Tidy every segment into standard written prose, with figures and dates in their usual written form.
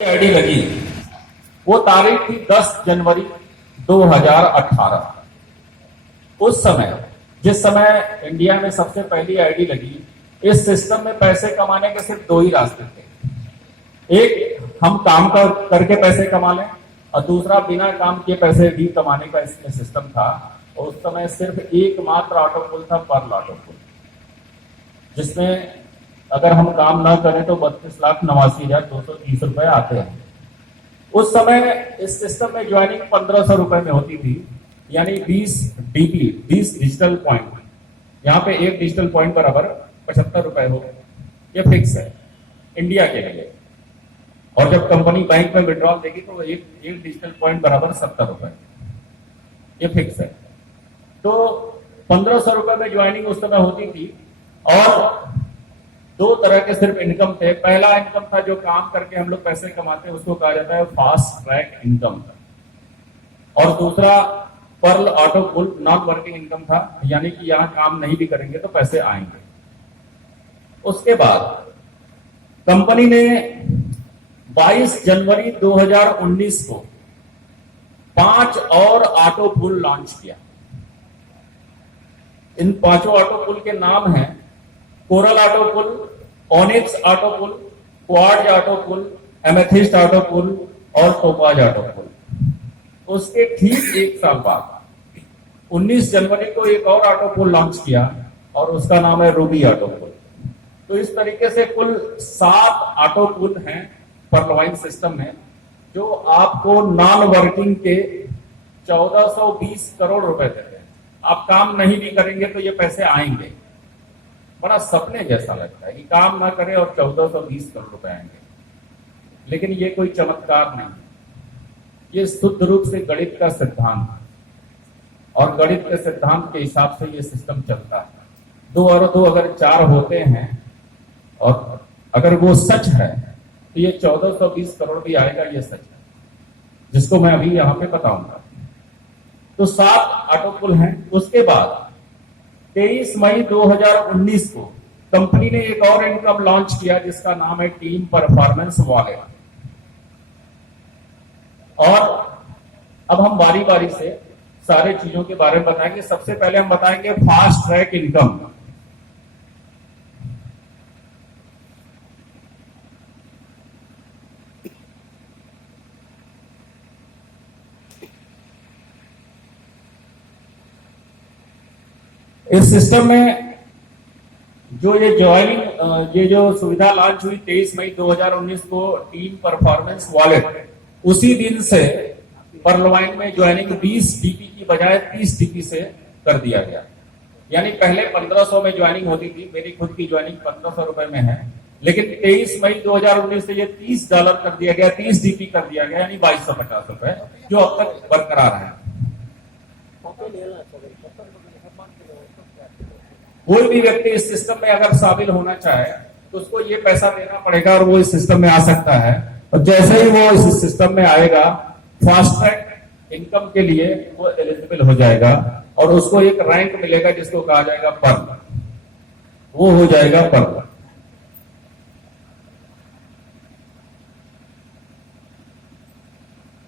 ID लगी वो तारीख थी 10 जनवरी 2018। उस समय जिस समय इंडिया में सबसे पहली आईडी लगी, इस सिस्टम में पैसे कमाने के सिर्फ दो ही रास्ते थे। एक, हम काम करके पैसे कमा लें, और दूसरा बिना काम किए पैसे भी कमाने का इसमें सिस्टम था। और उस समय सिर्फ एकमात्र ऑटो पुल था, पर्ल ऑटो पुल, जिसमें अगर हम काम ना करें तो 32,89,230 रुपए आते हैं। उस समय इस सिस्टम में ज्वाइनिंग 1500 रुपए में होती थी, यानी 20 डीपी 20 डिजिटल पॉइंट। यहाँ पे एक डिजिटल पॉइंट बराबर 75 रुपए हो, ये फिक्स है इंडिया के लिए। और जब कंपनी बैंक में विड्रॉल देगी तो एक डिजिटल पॉइंट बराबर 70 रुपए, ये फिक्स है। तो 1500 रुपए में ज्वाइनिंग उस समय होती थी। और दो तरह के सिर्फ इनकम थे। पहला इनकम था जो काम करके हम लोग पैसे कमाते हैं, उसको कहा जाता है फास्ट ट्रैक इनकम। और दूसरा पर्ल ऑटो पुल नॉन वर्किंग इनकम था, यानी कि यहां काम नहीं भी करेंगे तो पैसे आएंगे। उसके बाद कंपनी ने 22 जनवरी 2019 को 5 और ऑटो पुल लॉन्च किया। इन पांचों ऑटो पुल के नाम हैं कोरल ऑटो पुल, ओनिक्स ऑटो पुल, क्वार्ट्ज ऑटो पुल, एमेथिस्ट ऑटो पुल और टोपाज ऑटो पुल। उसके ठीक एक साल बाद 19 जनवरी को एक और ऑटो पुल लॉन्च किया और उसका नाम है रूबी ऑटो पुल। तो इस तरीके से कुल 7 ऑटो पुल हैं पर्लवाइन सिस्टम में, जो आपको नॉन वर्किंग के 1420 करोड़ रुपए देते हैं। आप काम नहीं भी करेंगे तो ये पैसे आएंगे। बड़ा सपने जैसा लगता है कि काम ना करें और 1420 करोड़ रुपए आएंगे, लेकिन ये कोई चमत्कार नहीं, ये शुद्ध रूप से गणित का सिद्धांत है। और गणित के सिद्धांत के हिसाब से ये सिस्टम चलता है। 2 और 2 अगर 4 होते हैं और अगर वो सच है तो ये 1420 करोड़ भी आएगा, ये सच है, जिसको मैं अभी यहां पे बताऊंगा। तो 7 ऑटो पुल हैं। उसके बाद 23 मई 2019 को कंपनी ने एक और इनकम लॉन्च किया जिसका नाम है टीम परफॉर्मेंस वॉलेट। और अब हम बारी बारी से सारे चीजों के बारे में बताएंगे। सबसे पहले हम बताएंगे फास्ट ट्रैक इनकम। इस सिस्टम में जो ये ज्वाइनिंग ये जो सुविधा लॉन्च हुई 23 मई 2019 को टीम परफॉर्मेंस वॉलेट, उसी दिन से पर्लवाइन में ज्वाइनिंग 20 डीपी की बजाय 30 डीपी से कर दिया गया। यानी पहले 1500 में ज्वाइनिंग होती थी, मेरी खुद की ज्वाइनिंग 1500 रुपए में है, लेकिन 23 मई 2019 से ये $30 कर दिया गया, 30 डीपी कर दिया गया, यानी 2250 रुपए, जो अब तक बरकरार है। कोई भी व्यक्ति इस सिस्टम में अगर शामिल होना चाहे तो उसको ये पैसा देना पड़ेगा और वो इस सिस्टम में आ सकता है। और जैसे ही वो इस सिस्टम में आएगा, फास्ट ट्रैक इनकम के लिए वो एलिजिबल हो जाएगा और उसको एक रैंक मिलेगा जिसको कहा जाएगा पर्ल। वो हो जाएगा पर्ल।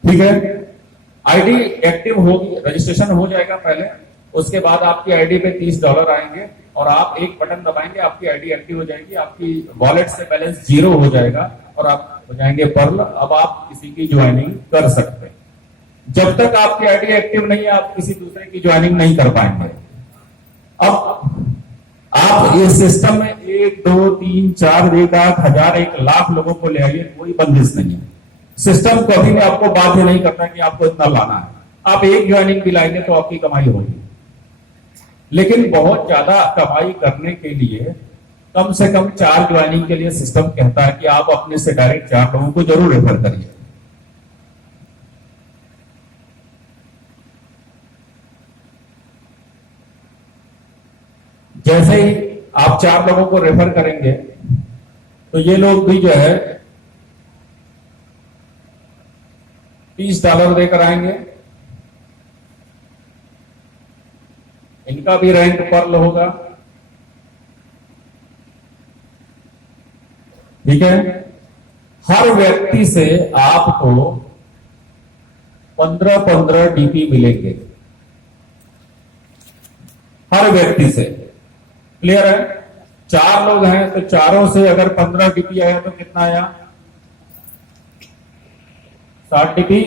ठीक है, आईडी एक्टिव होगी, रजिस्ट्रेशन हो जाएगा पहले, उसके बाद आपकी आईडी पे $30 आएंगे और आप एक बटन दबाएंगे, आपकी आईडी एक्टिव हो जाएगी, आपकी वॉलेट से बैलेंस 0 हो जाएगा और आप हो जाएंगे पर्ल। अब आप किसी की ज्वाइनिंग कर सकते हैं। जब तक आपकी आईडी एक्टिव नहीं है, आप किसी दूसरे की ज्वाइनिंग नहीं कर पाएंगे। अब आप इस सिस्टम में 1, 2, 3, 4, 1 लाख, 1000, 1 लाख लोगों को ले आइए, कोई बंदिश नहीं है। सिस्टम कभी भी आपको बाध्य नहीं करता कि आपको इतना लाना है। आप एक ज्वाइनिंग भी लाएंगे तो आपकी कमाई होगी, लेकिन बहुत ज्यादा कमाई करने के लिए कम से कम 4 ज्वाइनिंग के लिए सिस्टम कहता है कि आप अपने से डायरेक्ट 4 लोगों को जरूर रेफर करिए। जैसे ही आप 4 लोगों को रेफर करेंगे तो ये लोग भी जो है $30 देकर आएंगे। इनका भी रैंक पर्ल होगा। ठीक है, हर व्यक्ति से आपको 15-15 डीपी मिलेंगे, हर व्यक्ति से। क्लियर है? 4 लोग हैं तो चारों से अगर 15 डीपी आया तो कितना आया? 60 डीपी